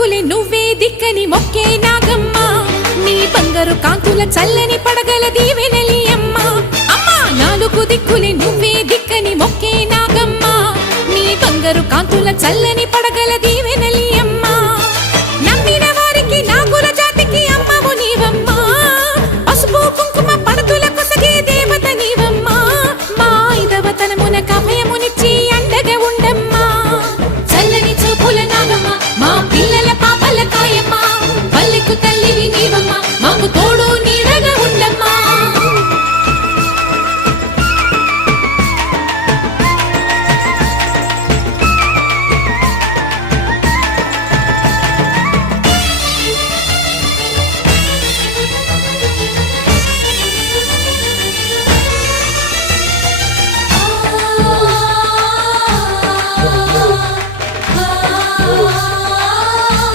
దిక్కులే నువ్వే దిక్కని మొక్కే నాగమ్మ నీ బంగారు కాంతుల చల్లని పడగల దీవెనలి అమ్మ అమ్మా నాలుగు దిక్కులే నువ్వే దిక్కని మొక్కే నాగమ్మ నీ బంగారు కాంతుల చల్లని పడగల దీవెనలి